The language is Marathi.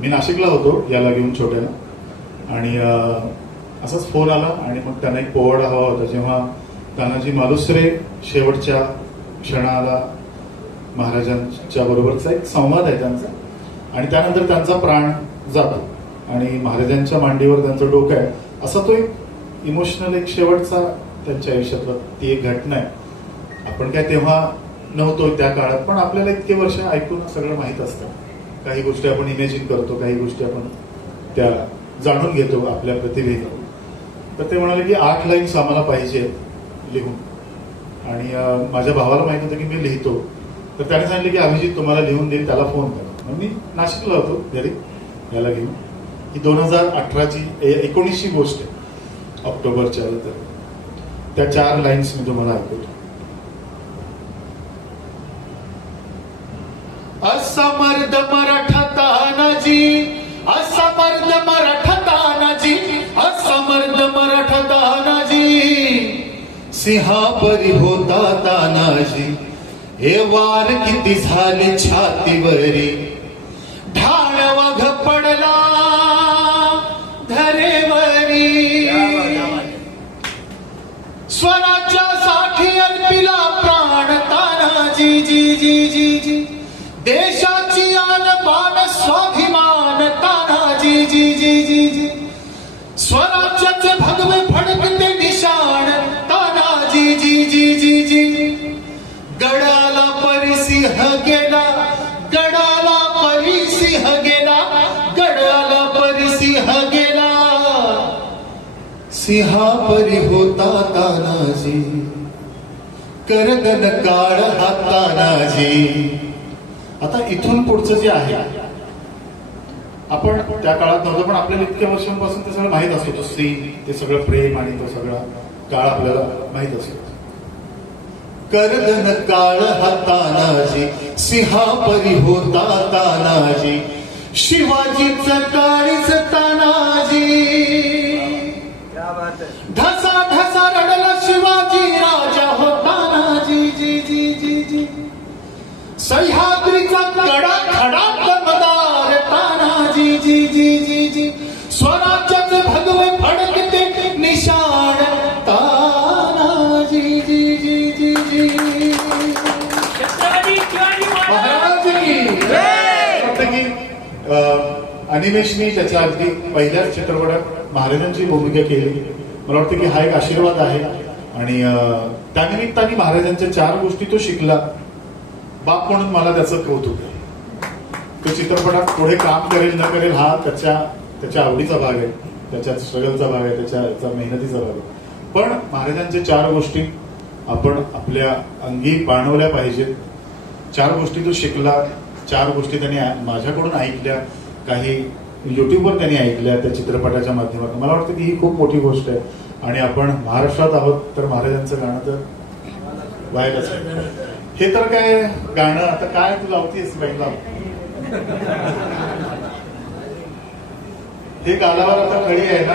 मी नाशिकला होतो याला घेऊन छोट्याला आणि असाच फोन आला आणि मग त्यांना एक पोवाडा हवा होता. जेव्हा तानाजी मालुसरे शेवटच्या क्षणाला महाराजांच्या बरोबरचा एक संवाद आहे त्यांचा आणि त्यानंतर त्यांचा प्राण जातो आणि महाराजांच्या मांडीवर त्यांचं डोकं आहे, असा तो एक इमोशनल एक शेवटचा त्यांच्या आयुष्यातला ती एक घटना आहे. आपण काय तेव्हा नव्हतो त्या काळात, पण आपल्याला इतके वर्ष ऐकून सगळं माहीत असतं. काही गोष्टी आपण इमॅजिन करतो, काही गोष्टी आपण त्या जाणून घेतो आपल्या प्रतिभेने. तर ते म्हणाले की 8 लाईन्स आम्हाला पाहिजे लिहून आणि माझ्या भावाला माहित होतं की मी लिहितो. तर त्याने सांगितलं की अभिजित तुम्हाला लिहून देईल, त्याला फोन करा. मग मी नाशिकला होतो घरी याला घेऊन. ही 2018ची 19ची गोष्ट आहे, ऑक्टोबरच्या. तर त्या 4 लाईन्स मी तुम्हाला ऐकवतो. असा मर्द मराठा तानाजी, असा मर्द मराठा तानाजी, असा मर्द मराठा तानाजी, सिंहापरी होता तानाजी. हे वार किती झाले छातीवरी, ढाळ वाघ पडला धरेवरी. स्वराज्यासाठी अर्पिला प्राण तानाजी, जी जी जी जी. देशाची आन बान स्वाभिमान तानाजी, जी जी जी जी. स्वराज्याचे भगवे फडकते निशाण तानाजी, जी जी जी जी. गडाला परिसिंह गेला, गडाला परिसिंह गेला, गडाला परिसिंह गेला. सिंहापरी होता तानाजी, करगन काळ हा तानाजी. आता इथून पुढचं जे आहे, आपण त्या काळात नव्हतं, पण आपल्याला इतक्या वर्षांपासून ते सगळं माहीत असतो. तो सीन, ते सगळं प्रेम आणि तो सगळा काळ आपल्याला माहीत असतो. करगन काळ हा तानाजी, सिंहापरी होता तानाजी. शिवाजीचं काळीच तानाजी, ढसा ढसा रडला शिवाजी राजा हो तानाजी, जी जी जी जी. सह्याद्रीचा कडा खडा दमदार तानाजी, जी जी जी जी. स्वराज्याचे भगवे फडकते निशाण तानाजी, जी जी जी जी. अनिमेशनी त्याच्या अगदी पहिल्याच चित्रपटात महाराजांची भूमिका केली. मला वाटतं की हा एक आशीर्वाद आहे आणि त्यानिमित्ताने महाराजांच्या 4 गोष्टी तो शिकला. बाप म्हणून मला त्याचं कौतुक आहे. तो चित्रपटात पुढे काम करेल न करेल हा त्याच्या आवडीचा भाग आहे, त्याच्या स्ट्रगलचा भाग आहे, त्याच्या मेहनतीचा भाग आहे. पण महाराजांच्या 4 गोष्टी आपण आपल्या अंगी बाणवल्या पाहिजेत. 4 गोष्टी तो शिकला, 4 गोष्टी त्यांनी माझ्याकडून ऐकल्या, काही युट्यूबवर त्यांनी ऐकल्या त्या चित्रपटाच्या माध्यमातून. मला वाटतं की ही खूप मोठी गोष्ट आहे आणि आपण महाराष्ट्रात आहोत तर महाराजांचं गाणं तर व्हायलाच आहे. हे तर काय गाणं, आता काय तू लावतीस बाईला, हे गालावर आता खळी आहे ना.